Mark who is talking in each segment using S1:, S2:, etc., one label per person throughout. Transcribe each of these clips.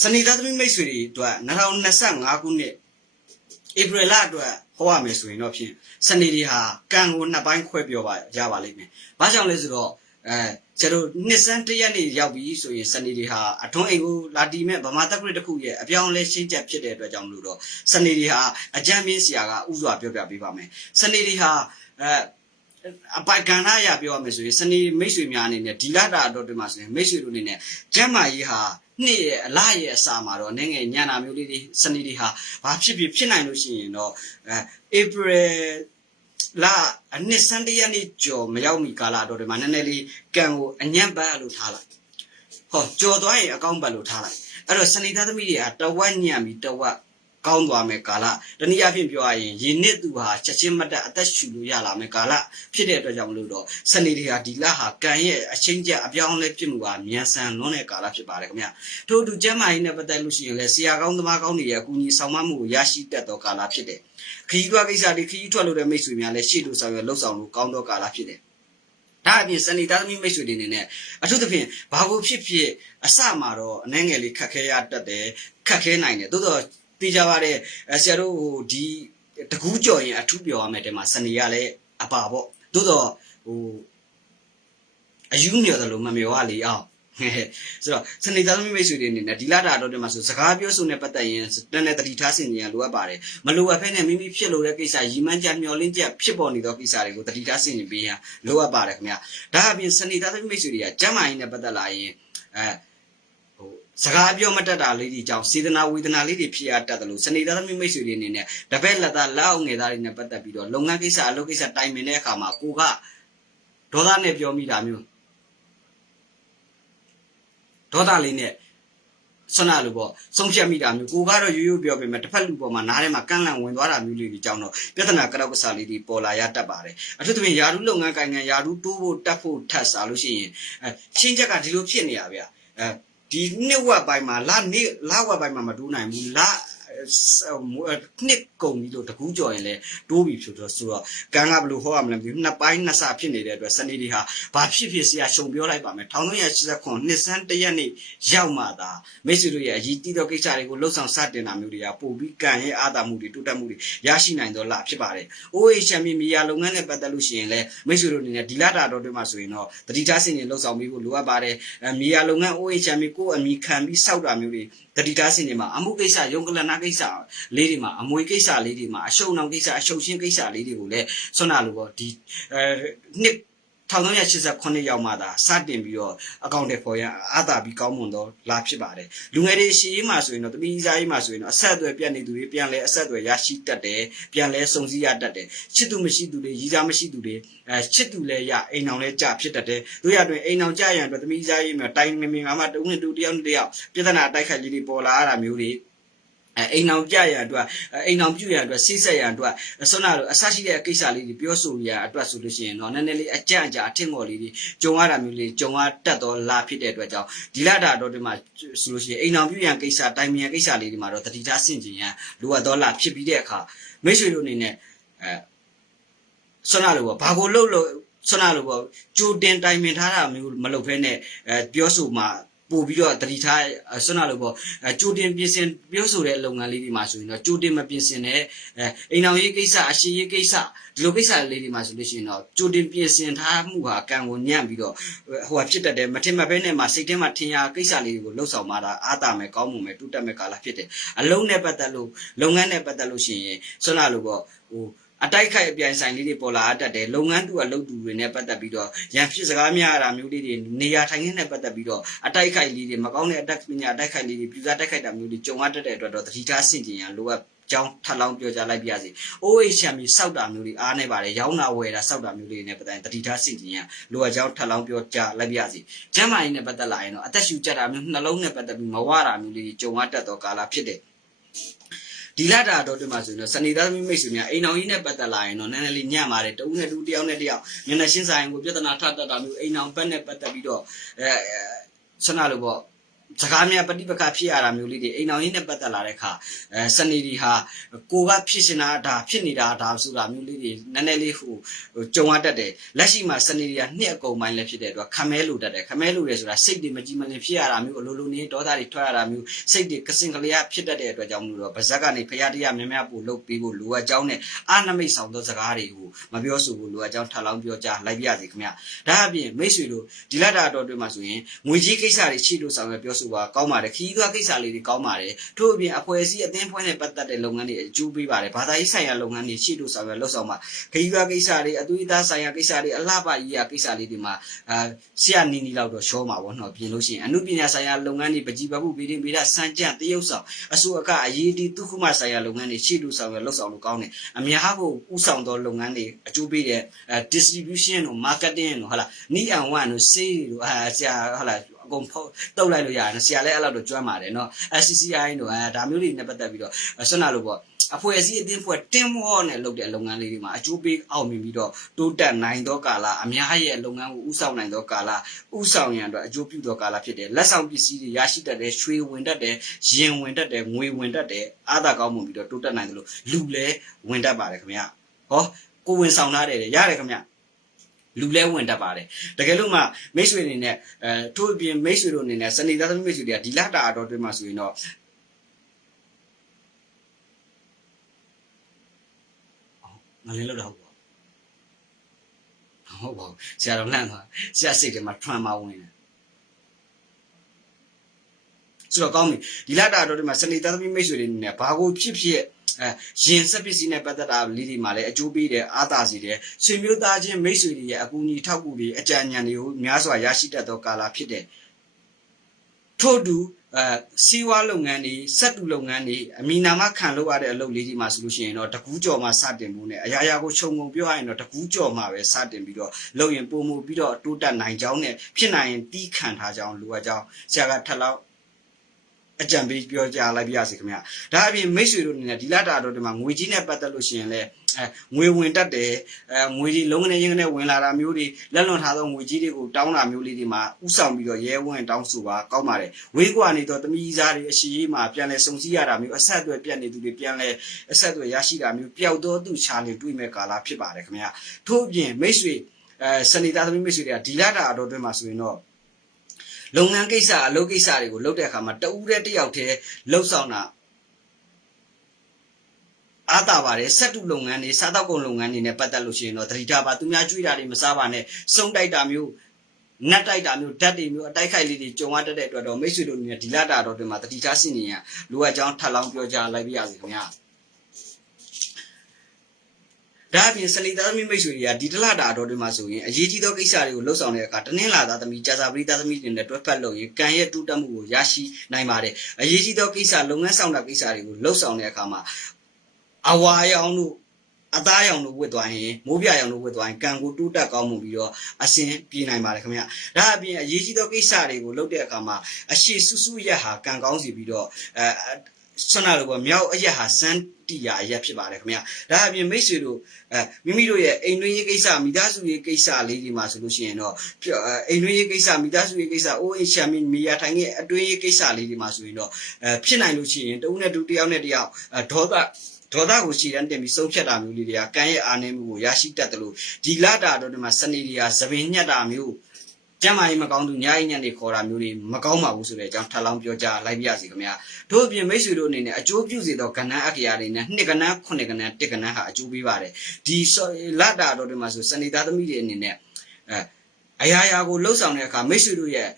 S1: စနေသားသမီးမိတ်ဆွေတွေအတွက်2025ခုနှစ်ဧပြီလအတွက်ဟောရမယ်ဆိုရင်တော့ဖြင့်စနေတွေဟာကံကိုနှစ်ပိုင်းခွဲပြောပါရပါလိမ့်မယ်။ဘာကြောင့်လဲဆိုတော့အဲကျတို့နှစ်စန်းတစ်ရက်နေရောက်ပြီဆိုရင်စနေတွေဟာအထွန်းအိမ်ကိုလာတီမဲ့ဗမာတက်ဂရစ်တစ်ခုရဲ့အပြောင်းလဲရှင်းချက်ဖြစ်တဲ့အတွက်ကြောင့်မလို့တော့စနေတွေဟာအကြမ်းမြင့်စရာကဥစွာပြောပြပေးပါမယ်။စနေတွေဟာအဲအပိုင်ကဏ္ဍရပြောရမယ်ဆိုရင်စနေမိတ်ဆွေများအနေနဲ့ဒီလတာတော့ဒီမှာဆိုရင်မိတ်ဆွေတို့အနေနဲ့ကျမ်းမာရေးဟာ နှစ်ရဲ့အလားရဲ့အစာမှာတော့အနေငယ်ညံနာမျိုးလေးတွေစနေတွေဟာဘာဖြစ်ဖြစ်ဖြစ်နိုင်လို့ရှိရင်တော့အဲဧပြီလာအနှစ်စန်းတရက်နေ့ကျော်မရောက်မီကာလတော့ဒီမှာနည်းနည်းလေးကံကိုအညံ့ပတ်လို့ထားလိုက်ဟောကြော်သွားရင်အကောင့်ပတ်လို့ထားလိုက်အဲ့တော့စနေသားသမီးတွေကတဝက်ညံ့ပြီးတဝက် ကောင်းသွားမယ်ကာလတနည်းအားဖြင့်ပြောရရင်ယင်းနှစ်သူဟာချက်ချင်းမတက်အသက်ရှူလို့ရလာမယ်ကာလဖြစ်တဲ့အတွက်ကြောင့်မလို့တော့စနေတွေဟာဒီလဟာကံရဲ့အချင်းကျအပြောင်းလဲဖြစ်မှုဟာမြန်ဆန်လွန်းတဲ့ကာလဖြစ်ပါတယ်ခင်ဗျထို့အတူကျမ်းမာရေးနဲ့ပတ်သက်လို့ရှိရင်လည်းဆရာကောင်းသမားကောင်းတွေရဲ့အကူအညီဆောင်မမှုကိုရရှိတတ်သောကာလဖြစ်တယ်ခရီးသွားကိစ္စတွေခရီးထွက်လို့တဲ့မိတ်ဆွေများလည်းရှေ့လို့ဆောင်ရွက်လှုပ်ဆောင်လို့ကောင်းသောကာလဖြစ်တယ်ဒါအပြင်စနေသားသမီးမိတ်ဆွေတွေအနေနဲ့အထူးသဖြင့်ဘာကိုဖြစ်ဖြစ်အစမှာတော့အနှဲငယ်လေးခက်ခဲရတတ်တယ်ခက်ခဲနိုင်တယ်သို့တော့ သိကြပါတဲ့ဆရာတို့ဟိုဒီတကူးကြော်ရင်အထူးပြောရမယ်တဲ့မှာစနေရလဲအပါပေါ့သို့တော့ဟိုအယူမြော်တယ်လို့မမျောရလေအောင်ဆိုတော့စနေသားသမီးမိတ်ဆွေတွေအနေနဲ့ဒီလာတာတော့ဒီမှာဆိုစကားပြောဆိုနေပတ်သက်ရင်တန်းနဲ့တတိထားစင်ကြရလိုအပ်ပါတယ်မလိုအပ်ဖဲနဲ့မိမိဖြစ်လို့တဲ့ကိစ္စရီမန်းချက်မျောလင်းချက်ဖြစ်ပေါ်နေသောကိစ္စတွေကိုတတိထားစင်ကြပေးရလိုအပ်ပါတယ်ခင်ဗျာဒါအပြင်စနေသားသမီးမိတ်ဆွေတွေကကျမ်းမာရေးနဲ့ပတ်သက်လာရင်အဲဟို စကားပြောမတတ်တာလေးတွေကြောင့်စေတနာဝေဒနာလေးတွေဖြစ်ရတတ်တယ်လို့စနေသားသမီးမိတ်ဆွေတွေအနေနဲ့တပည့်လက်သားလက်အောင်ငယ်သားတွေနဲ့ပတ်သက်ပြီးတော့လုပ်ငန်းကိစ္စအလုပ်ကိစ္စတိုင်ပင်တဲ့အခါမှာကိုကဒေါသနဲ့ပြောမိတာမျိုးဒေါသလေးနဲ့ဆွမ်းနာလို့ပေါ့ဆုံးဖြတ်မိတာမျိုးကိုကတော့ရိုးရိုးပြောပေမဲ့တစ်ဖက်လူပေါ်မှာနားထဲမှာကန့်လန့်ဝင်သွားတာမျိုးလေးတွေကြောင့်တော့ပြဿနာကြောက်ကစားလေးတွေပေါ်လာရတတ်ပါတယ်အထူးသဖြင့်ယာရုလုပ်ငန်းကိုင်ငံယာရုတိုးဖို့တက်ဖို့ထပ်စားလို့ရှိရင်အဲချင်းချက်ကဒီလိုဖြစ်နေရဗျအဲ ဒီနှစ်ဝက်ပိုင်းမှာလာနေလာဝက်ပိုင်းမှာမတိုးနိုင်ဘူးလာ နှစ်ကုန်ပြီလို့တကူးကြော်ရင်လဲတိုးပြီဖြစ်တော့ဆိုတော့ကန်းကဘလို့ဟောရမလဲမသိဘူးနှစ်ပိုင်းနှစ်ဆဖြစ်နေတဲ့အတွက်စနေတွေဟာဘာဖြစ်ဖြစ်ဆရာရှုံပြောလိုက်ပါမယ်1389နှစ်စန်းတရက်နေ့ရောက်မှသာမိတ်ဆွေတို့ရဲ့အရေးကြီးသောကိစ္စတွေကိုလှုပ်ဆောင်စတင်တာမျိုးတွေကပို့ပြီးကံရဲ့အာသာမှုတွေတိုးတက်မှုတွေရရှိနိုင်တော့လဖြစ်ပါတယ်။ OHM မီယာလုပ်ငန်းနဲ့ပတ်သက်လို့ရှိရင်လည်းမိတ်ဆွေတို့အနေနဲ့ဒီလာတာတော့တွေမှာဆိုရင်တော့တတိထားစင်ရင်လှုပ်ဆောင်ပြီးဖို့လိုအပ်ပါတယ်။မီယာလုပ်ငန်း OHM ကိုအမိခံပြီးစောက်တာမျိုးတွေတတိထားစင်တွေမှာအမှုကိစ္စရုံကလနာကိစ္စလေးတွေမှာအမွေကိစ္စလေးတွေမှာအရှုံအောင်ကိစ္စအရှုံရှင်းကိစ္စလေးတွေကိုလည်းဆွမ်းနာလို့ပေါ့ဒီအဲနှစ် 1389ရောက်မှသာစတင်ပြီးတော့အကောင့်တွေပေါ်ရအာသာပြီးကောင်းမွန်တော့လာဖြစ်ပါတယ်လူငယ်တွေရှေးရေးမှာဆိုရင်တော့တတိစားရေးမှာဆိုရင်တော့အဆက်အသွယ်ပြတ်နေသူတွေပြန်လဲအဆက်အသွယ်ရရှိတတ်တယ်ပြန်လဲစုံစည်းရတတ်တယ်ချစ်သူမရှိသူတွေရည်စားမရှိသူတွေအဲချစ်သူလဲရအိမ်အောင်လဲကြဖြစ်တတ်တယ်တို့ရအတွင်အိမ်အောင်ကြရန်အတွက်တတိစားရေးမှာတိုင်မင်မင်မှာတူနဲ့တူတယောက်နဲ့တယောက်ပြဿနာတိုက်ခိုက်လေးတွေပေါ်လာရတာမျိုးတွေ အဲအိမ်အောင်ကြရအတွက်အိမ်အောင်ပြုရအတွက်စိစက်ရအတွက်ဆွမ်းနာလို့အဆရှိတဲ့ကိစ္စလေးတွေပြောဆိုရအတွက်ဆိုလို့ရှိရင်တော့နည်းနည်းလေးအကြံ့အကြာအထင်ငေါ်လေးတွေကြုံရတာမျိုးလေးကြုံရတတ်တော့လာဖြစ်တဲ့အတွက်ကြောင့်ဒီလာတာတော့ဒီမှာဆိုလို့ရှိရင်အိမ်အောင်ပြုရန်ကိစ္စတိုင်မြန်ကိစ္စလေးတွေမှာတော့တတိထားဆင့်ကျင်ရန်လိုအပ်တော့လာဖြစ်ပြီးတဲ့အခါမိတ်ဆွေတို့အနေနဲ့အဲဆွမ်းနာလို့ဘာကိုလှုပ်လို့ဆွမ်းနာလို့ပေါ့ကြိုတင်တိုင်ပင်ထားတာမျိုးမလုပ်ဖဲနဲ့အဲပြောဆိုမှာ ပို့ပြီးတော့တတိထားဆွမ်းနာလို့ပေါ့ကြိုတင်ပြင်ဆင်ပြောဆိုတဲ့လုပ်ငန်းလေးတွေမှာဆိုရင်တော့ကြိုတင်မပြင်ဆင်တဲ့အဲအိမ်အောင်ရေးကိစ္စအရှိရေးကိစ္စဒီလိုကိစ္စလေးတွေမှာဆိုလို့ရှိရင်တော့ကြိုတင်ပြင်ဆင်ထားမှုဟာကံကိုညံ့ပြီးတော့ဟိုဟာဖြစ်တတ်တယ်မထင်မှတ်ဘဲနဲ့မှစိတ်ထဲမှာထင်ရကိစ္စလေးတွေကိုလှုပ်ဆောင်မှတာအားတာမယ်ကောင်းမှုမယ်တိုးတက်မယ်ကာလဖြစ်တယ်အလုံးနဲ့ပတ်သက်လို့လုပ်ငန်းနဲ့ပတ်သက်လို့ရှိရင်ဆွမ်းနာလို့ပေါ့ဟို အတိုက်ခိုက်အပြိုင်ဆိုင်လေးတွေပေါ်လာတတ်တယ်လုပ်ငန်းသူကလုပ်သူတွေနဲ့ပတ်သက်ပြီးတော့ရန်ဖြစ်စကားများရတာမျိုးလေးတွေနေရာထိုင်ခင်းနဲ့ပတ်သက်ပြီးတော့အတိုက်ခိုက်လေးတွေမကောင်းတဲ့အတက်ပညာအတိုက်ခိုက်လေးတွေပြူစားတိုက်ခိုက်တာမျိုးတွေကြုံရတတ်တဲ့အတွက်တော့တတိထားဆင်ကျင်ရန်လိုအပ်ကြောင်းထပ်လောင်းပြောကြလိုက်ပြရစီ။ OHM ကြီးစောက်တာမျိုးတွေအားနေပါတယ်။ရောင်းတာဝယ်တာစောက်တာမျိုးတွေနဲ့ပတ်သက်တတိထားဆင်ကျင်ရန်လိုအပ်ကြောင်းထပ်လောင်းပြောကြလိုက်ပြရစီ။ကျမ်းမာရေးနဲ့ပတ်သက်လာရင်တော့အသက်ရှူကြတာမျိုးနှလုံးနဲ့ပတ်သက်ပြီးမဝတာမျိုးလေးကြုံရတတ်သောကာလဖြစ်တယ်။ ဒီလာတာတော့ဒီမှာဆိုရင်တော့စနေသားသမီးမိတ်ဆွေများအိမ်အောင်ကြီးနဲ့ပတ်သက်လာရင်တော့နည်းနည်းလေးညံ့ပါတယ်တဦးနဲ့တူတယောက်နဲ့တယောက်မျက်နှာရှင်းဆိုင်ကိုပြဿနာထတတ်တာမျိုးအိမ်အောင်ဘက်နဲ့ပတ်သက်ပြီးတော့အဲဆန္ဒလို့ပေါ့ စကားများပฏิပက္ခဖြစ်ရတာမျိုးလေးတွေအိမ်အောင်ရင်းနဲ့ပတ်သက်လာတဲ့အခါအဲစနေဒီဟာကိုကဖြစ်ရှင်တာဒါဖြစ်နေတာဒါဆိုတာမျိုးလေးတွေနည်းနည်းလေးဟိုဟိုကြုံရတတ်တယ်လက်ရှိမှာစနေဒီကနှစ်အကုန်ပိုင်းလည်းဖြစ်တဲ့အတွက်ခမဲလိုတတ်တယ်ခမဲလိုတယ်ဆိုတာစိတ်တွေမကြည်မလင်ဖြစ်ရတာမျိုးအလိုလိုနေဒေါသတွေထွက်ရတာမျိုးစိတ်တွေကစင်ကလေးဖြစ်တတ်တဲ့အတွက်ကြောင့်မလို့တော့ဗဇက်ကနေဖရာတရားများများပို့လုပ်ပြီးဖို့လိုအပ်ကြောင်းနဲ့အာနမိတ်ဆောင်သောစကားတွေကိုမပြောဆိုဘူးလိုအပ်ကြောင်းထပ်လောင်းပြောကြားလိုက်ပြရစီခင်ဗျဒါအပြင်မိတ်ဆွေတို့ဒီလက်တာတော်တွေမှာဆိုရင်ငွေကြီးကိစ္စတွေရှိလို့ဆောင်ရွက်ပြောဆိုပါကောင်းပါတယ်ခီးသွွားကိစ္စလေးတွေကောင်းပါတယ်ထို့အပြင်အဖွဲ့အစည်းအသင်းဖွဲ့နဲ့ပတ်သက်တဲ့လုပ်ငန်းတွေအကျိုးပေးပါတယ်ဘာသာရေးဆိုင်ရာလုပ်ငန်းတွေရှိလို့ဆောင်ရွက်လှုပ်ဆောင်ပါခီးသွွားကိစ္စတွေအသွေးအသားဆိုင်ရာကိစ္စတွေအလှပကြီးရာကိစ္စလေးတွေမှာအာဆရာနီနီလောက်တော့ရှောမှာပေါ့နော်ပြင်လို့ရှိရင်အမှုပညာဆိုင်ရာလုပ်ငန်းတွေပကြီးပမှုဗီဒီဗီဒစံကြံတရုပ်ဆောင်အဆူအကအရေးဒီတုခုမဆိုင်ရာလုပ်ငန်းတွေရှိလို့ဆောင်ရွက်လှုပ်ဆောင်လို့ကောင်းတယ်အများကိုဥဆောင်သောလုပ်ငန်းတွေအကျိုးပေးတဲ့အဲ distribution တို့ marketing တို့ဟုတ်လားနီးအန်ဝမ်တို့ sale တို့အာဆရာဟုတ်လားအ ကုန်ဖုတ်တုတ်လိုက်လို့ရတယ်ဆရာလည်းအဲ့လောက်တော့ကျွမ်းပါတယ်နော် SCCI တို့အဲဒါမျိုးတွေနဲ့ပတ်သက်ပြီးတော့ဆွနာလို့ပေါ့အဖွဲ့အစည်းအသင်းဖွဲ့တင်မောနဲ့လုပ်တဲ့လုပ်ငန်းလေးတွေမှာအကျိုးပေးအောင်မြင်ပြီးတော့တိုးတက်နိုင်သောကာလအများရဲ့လုပ်ငန်းကိုဥဆောင်နိုင်သောကာလဥဆောင်ရန်အတွက်အကျိုးပြုသောကာလဖြစ်တယ်လက်ဆောင်ပစ္စည်းတွေရရှိတတ်တယ်ရွှေဝင်တတ်တယ်ယင်ဝင်တတ်တယ်ငွေဝင်တတ်တယ်အားသာကောင်းမှုပြီးတော့တိုးတက်နိုင်တယ်လို့လူလည်းဝင်တတ်ပါတယ်ခင်ဗျဟောကိုဝင်ဆောင်ထားတယ်ရတယ်ခင်ဗျ လူလဲဝင်တတ်ပါတယ်တကယ်လို့မှမိတ်ဆွေအနေနဲ့အဲထို့အပြင်မိတ်ဆွေတို့အနေနဲ့စနေသားသမီးမိတ်ဆွေတွေကဒီလတာအတော်တွင်းမှာဆိုရင်တော့ငလင်းလောက်တော့ဟုတ်ပါဘူးဆရာတော်လန့်သွားဆရာစိတ်ထဲမှာထွန်းမဝင်တယ်ဆိုတော့ကောင်းပြီဒီလတာအတော်တွင်းမှာစနေသားသမီးမိတ်ဆွေတွေအနေနဲ့ဘာကိုဖြစ်ဖြစ် အဲရင်ဆက်ပစ္စည်းနဲ့ပတ်သက်တာလေးတွေမှာလည်းအကျိုးပေးတယ်အားသာစေတယ်ဆွေမျိုးသားချင်းမိတ်ဆွေတွေရဲ့အကူအညီထောက်ကူတွေအကြံဉာဏ်တွေကိုများစွာရရှိတတ်သောကာလဖြစ်တယ်ထို့တူအဲစီးဝါလုပ်ငန်းတွေစက်တူလုပ်ငန်းတွေအမီနာမခံလုပ်ရတဲ့အလုပ်လေးတွေမှာဆိုလို့ရှိရင်တော့တကူးကြော်မှာစတင်မှုနဲ့အရာရာကိုခြုံငုံပြောရရင်တော့တကူးကြော်မှာပဲစတင်ပြီးတော့လုပ်ရင်ပုံမှုပြီးတော့တိုးတက်နိုင်ကြောင်းနဲ့ဖြစ်နိုင်ရင်တီးခံထားကြောင်းလိုအပ်ကြောင်းဆရာကထပ်လောက် အကြံပေးပြောကြလိုက်ပြရစီခင်ဗျာဒါအပြင်မိတ်ဆွေတို့အနေနဲ့ဒီလတာတော့ဒီမှာငွေကြီးနဲ့ပတ်သက်လို့ရှိရင်လည်းအဲငွေဝင်တတ်တယ်အဲငွေကြီးလုံးကနေရင်းကနေဝင်လာတာမျိုးတွေလက်လွန်ထားသောငွေကြီးတွေကိုတောင်းတာမျိုးလေးတွေမှာဥဆောင်ပြီးတော့ရဲဝင့်တောင်းဆိုပါကောင်းပါတယ်ဝေးကွာနေတော့တမီးစားတွေအရှိရေးမှာပြန်လဲစုံစည်းရတာမျိုးအဆက်အသွယ်ပြတ်နေသူတွေပြန်လဲအဆက်အသွယ်ရရှိတာမျိုးပျောက်တော့သူချာလင်တွေ့မဲ့ကာလဖြစ်ပါတယ်ခင်ဗျာထို့အပြင်မိတ်ဆွေအဲစနေသားသမီးမိတ်ဆွေတွေကဒီလတာအတော်တွင်းမှာဆိုရင်တော့ လုပ်ငန်းကိစ္စအလုပ်ကိစ္စတွေကိုလုပ်တဲ့အခါမှာတဦးတည်းတစ်ယောက်တည်းလှုပ်ဆောင်တာအားတာပါတယ်စက်တုလုပ်ငန်းတွေစားတောက်ကုန်လုပ်ငန်းတွေနဲ့ပတ်သက်လို့ရှိရင်တော့သတိထားပါသူများကြွေးတာတွေမစားပါနဲ့စုံတိုက်တာမျိုးနတ်တိုက်တာမျိုးဓာတ်တွေမျိုးအတိုက်ခိုက်လေးတွေကြုံရတတ်တဲ့အတွက်တော့မိတ်ဆွေတို့အနေနဲ့ဒီလတာတော့ဒီမှာတတိထားစင်နေရလိုအပ်ကြောင်းထပ်လောင်းပြောကြလိုက်ပြရစီခင်ဗျာ ဒါအပြင်စနေသားသမီးမိတ်ဆွေတွေကဒီတလတာတော်တွေမှာဆိုရင်အရေးကြီးသောကိစ္စတွေကိုလှုပ်ဆောင်တဲ့အခါတနင်္လာသားသမီးကြာစာပရိသားသမီးတွေနဲ့တွဲဖက်လို့ရင်ကံရဲ့တူးတက်မှုကိုရရှိနိုင်ပါတယ်အရေးကြီးသောကိစ္စလုပ်ငန်းဆောင်တာကိစ္စတွေကိုလှုပ်ဆောင်တဲ့အခါမှာအဝါရောင်တို့အသားရောင်တို့ဝတ်သွားရင်မိုးပြရောင်တို့ဝတ်သွားရင်ကံကိုတူးတက်ကောင်းမှုပြီးတော့အစင်ပြေးနိုင်ပါတယ်ခင်ဗျာဒါအပြင်အရေးကြီးသောကိစ္စတွေကိုလုပ်တဲ့အခါမှာအရှိစုစုရက်ဟာကံကောင်းစီပြီးတော့အဲ ဆွမ်းနာလို့ပေါ့မြောက်အရက်ဟာစမ်းတီယာအရက်ဖြစ်ပါတယ်ခင်ဗျာဒါအပြင်မိတ်ဆွေတို့အဲမိမိတို့ရဲ့အိမ်တွင်းရေးကိစ္စမိသားစုရေးကိစ္စလေးတွေမှာဆိုလို့ရှိရင်တော့အိမ်တွင်းရေးကိစ္စမိသားစုရေးကိစ္စအိုးအိမ်ရှာမီမီယာထိုင်ရဲ့အတွင်းရေးကိစ္စလေးတွေမှာဆိုရင်တော့အဲဖြစ်နိုင်လို့ရှိရင်တဦးနဲ့တူတယောက်နဲ့တယောက်ဒေါသဒေါသကိုရှည်တန်းတင်ပြီးဆုံးဖြတ်တာမျိုးလေးတွေကကံရဲ့အာနေမှုကိုရရှိတတ်တယ်လို့ဒီလတာတော့ဒီမှာစနေတွေကသပင်ညက်တာမျိုး ကျမ်းမာရေးမကောင်းသူညာရင်ညက်နေခေါ်တာမျိုးတွေမကောင်းပါဘူးဆိုတဲ့အကြောင်းထပ်လောင်းပြောကြားလိုက်ပြရစီခင်ဗျာတို့အပြင်မိတ်ဆွေတို့အနေနဲ့အကျိုးပြုစေသောကဏ္ဍအက္ခရာတွေနဲ့နှစ်ကဏ္ဍခုနှစ်ကဏ္ဍတစ်ကဏ္ဍဟာအကျိုးပေးပါတယ်ဒီလတာတော့ဒီမှာဆိုစနေသားသမီးတွေအနေနဲ့အဲအရာရာကိုလှုပ်ဆောင်တဲ့အခါမိတ်ဆွေတို့ရဲ့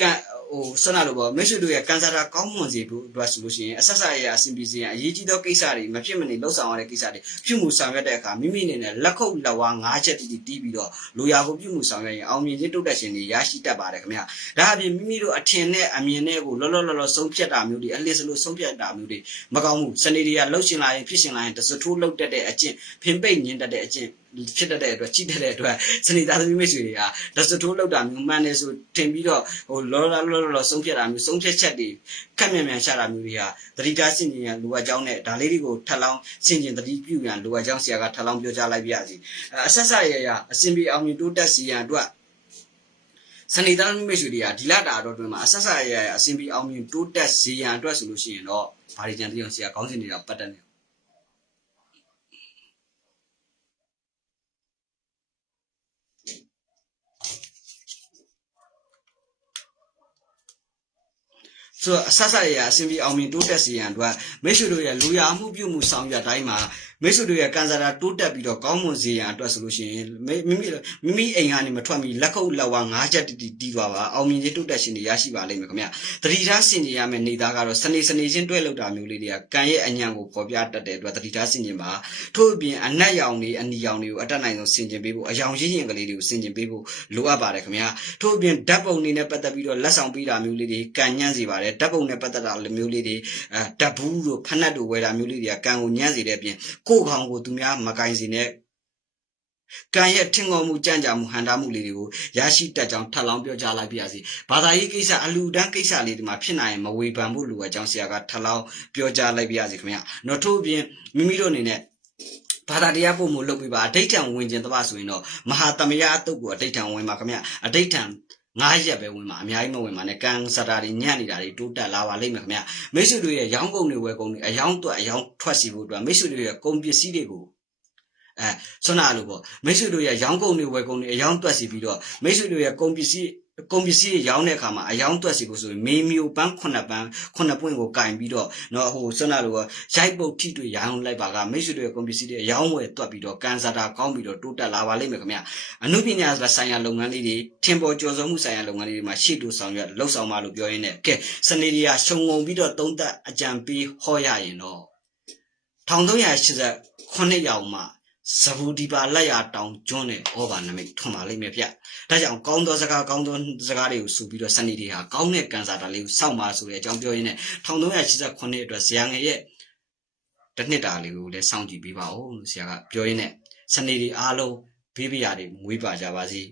S1: ကံ ဟိုဆန္ဒလိုပေါ့မိတ်ဆွေတို့ရဲ့ကန်ဆာတာကောင်းမွန်စေဖို့အတွက်ဆိုလို့ရှိရင်အဆက်ဆက်ရအဆင်ပြေစေရန်အရေးကြီးသောကိစ္စတွေမဖြစ်မနေလှုပ်ဆောင်ရတဲ့ကိစ္စတွေပြုမှုဆောင်ရွက်တဲ့အခါမိမိအနေနဲ့လက်ခုပ်လက်ဝါး၅ချက်တီးတီးပြီးတော့လိုရာကိုပြုမှုဆောင်ရွက်ရင်အောင်မြင်ခြင်းတိုးတက်ခြင်းတွေရရှိတတ်ပါတယ်ခင်ဗျာဒါအပြင်မိမိတို့အထင်နဲ့အမြင်နဲ့ကိုလောလောလောလောဆုံးဖြတ်တာမျိုးတွေအလစ်စလို့ဆုံးဖြတ်တာမျိုးတွေမကောင်းဘူးစနေတွေကလှုပ်ရှင်လာရင်ဖြစ်ရှင်လာရင်တစထိုးလှုပ်တတ်တဲ့အကျင့်ဖင်ပိတ်ညင်တတ်တဲ့အကျင့်ဖြစ်တတ်တဲ့အတွက်ကြည့်တတ်တဲ့အတွက်စနေသားသမီးမိတ်ဆွေတွေကဒစတိုးလောက်တာမျိုးမှန်တယ်ဆိုထင်ပြီးတော့ဟိုလောလောလောလောဆုံးဖြတ်တာမျိုးဆုံးဖြတ်ချက်တွေခက်မြန်မြန်ရှာတာမျိုးတွေဟာတတိတာစင်ကျင်ရလိုအပ်ကြောင်းနဲ့ဒါလေးတွေကိုထပ်လောင်းစင်ကျင်တတိပြုရန်လိုအပ်ကြောင်းဆရာကထပ်လောင်းပြောကြားလိုက်ပြရစီအဆက်ဆက်ရရအစင်ပြေအောင်မြင်တိုးတက်စီရန်အတွက်စနေသားမိတ်ဆွေတွေကဒီလတာတော့တွင်မှာအဆက်ဆက်ရရအဆင်ပြေအောင်မြင်တိုးတက်စေရန်အတွက်ဆိုလို့ရှိရင်တော့ဘာတွေကြံတည်အောင်ဆရာခေါင်းစဉ်တွေကပတ်တက်နေ ဆိုတော့အဆက်ဆက်ရရအဆင်ပြေအောင်မြင်တိုးတက်စေရန်အတွက်မိတ်ဆွေတို့ရဲ့လူရမှုပြုမှုဆောင်ရွက်တိုင်းမှာမိတ်ဆွေတို့ရဲ့ကန်ဆာတာတိုးတက်ပြီးတော့ကောင်းမွန်စေရန်အတွက်ဆိုလို့ရှိရင်မိမိမိမိအိမ်ကနေမထွက်မီလက်ခုပ်လက်ဝါးငါးချက်တီတီတီးသွားပါအောင်မြင်ခြင်းတိုးတက်ခြင်းတွေရရှိပါလိမ့်မယ်ခင်ဗျတတိထားဆင်ခြင်ရမယ့်နေသားကတော့စနေစနေချင်းတွဲလောက်တာမျိုးလေးတွေကကံရဲ့အညံကိုပေါ်ပြတတ်တဲ့အတွက်တတိထားဆင်ခြင်ပါထို့အပြင်အနက်ရောင်တွေအနီရောင်တွေကိုအတက်နိုင်ဆုံးဆင်ခြင်ပေးဖို့အယောင်ရင်းရင်ကလေးတွေကိုဆင်ခြင်ပေးဖို့လိုအပ်ပါတယ်ခင်ဗျထို့အပြင်ဓာတ်ပုံတွေနဲ့ပတ်သက်ပြီးတော့လက်ဆောင်ပေးတာမျိုးလေးတွေကံညံ့စေပါတယ်ဓာတ်ပုံနဲ့ပတ်သက်တာမျိုးလေးတွေအဲဓာတ်ဘူးတို့ဖက်နှက်တို့ဝယ်တာမျိုးလေးတွေကကံကိုညံ့စေတဲ့အပြင်ကိုယ့်ကောင်ကိုသူများမကင်စေနဲ့ကံရဲ့ထင်ပေါ်မှုကြံ့ကြာမှုဟန်တာမှုလေးတွေကိုရရှိတတ်ကြောင်းထပ်လောင်းပြောကြားလိုက်ပါရစေ။ဘာသာရေးကိစ္စအလူတန်းကိစ္စလေးဒီမှာဖြစ်နိုင်ရင်မဝေဖန်ဖို့လိုအပ်ကြောင်းဆရာကထပ်လောင်းပြောကြားလိုက်ပါရစေခင်ဗျာ။နောက်ထို့အပြင်မိမိတို့အနေနဲ့ဘာသာတရားဖို့မလုပ်ပြပါအဋိဋ္ဌံဝင်ခြင်းတပဆိုရင်တော့မဟာတမယအတုတ်ကိုအဋိဋ္ဌံဝင်ပါခင်ဗျာအဋိဋ္ဌံ ငါးရက်ပဲဝင်မှာအများကြီးမဝင်ပါနဲ့ကံစတာတွေညံ့နေတာတွေတိုးတက်လာပါလိမ့်မယ်ခင်ဗျာမိတ်ဆွေတို့ရဲ့ရောင်းကုန်တွေဝယ်ကုန်တွေအယောင်းတွက်အယောင်းထွက်စီဖို့အတွက်မိတ်ဆွေတို့ရဲ့ကုန်ပစ္စည်းတွေကိုအဲဆွမ်းနာလို့ပေါ့မိတ်ဆွေတို့ရဲ့ရောင်းကုန်တွေဝယ်ကုန်တွေအယောင်းတွက်စီပြီးတော့မိတ်ဆွေတို့ရဲ့ကုန်ပစ္စည်း ကုန်ပစ္စည်းတွေရောင်းတဲ့အခါမှာအယောင်းတွက်စီဖို့ဆိုရင်မေမျိုးပန်းခုနှစ်ပန်းခုနှစ်ပွင့်ကိုကင်ပြီးတော့နော်ဟိုဆွမ်းနာလို့ရိုက်ပုတ်ထိတွေ့ရောင်းလိုက်ပါကမိတ်ဆွေတို့ရဲ့ကုန်ပစ္စည်းတွေအယောင်းဝယ်တွက်ပြီးတော့ကန်စာတာကောင်းပြီးတော့တိုးတက်လာပါလိမ့်မယ်ခင်ဗျာအနုပညာဆိုင်ရာလုပ်ငန်းလေးတွေထင်ပေါ်ကျော်စောမှုဆိုင်ရာလုပ်ငန်းလေးတွေမှာရှေ့တိုးဆောင်ရွက်လှုပ်ဆောင်ပါလို့ပြောရင်းနဲ့ကဲစနေရီယာရှုံငုံပြီးတော့သုံးသက်အကြံပေးဟောရရင်တော့1389ရောင်မှာ ဇဘူဒီပါလက်ရတောင်ကျွန်းတဲ့ဩဘာနမိတ်ထွန်ပါလိမ့်မယ်ဗျ။ဒါကြောင့်ကောင်းသောစကားကောင်းသောစကားတွေကိုဆိုပြီးတော့စနေရီဟာကောင်းတဲ့ကန်စာတာလေးကိုစောင့်ပါဆိုတဲ့အကြောင်းပြောရင်းနဲ့1389အတွက်ဇာငယ်ရဲ့တစ်နှစ်တာလေးကိုလည်းစောင့်ကြည့်ပေးပါဦးလို့ဆရာကပြောရင်းနဲ့စနေရီအားလုံးဘေးပြရာတွေမွေးပါကြပါစေ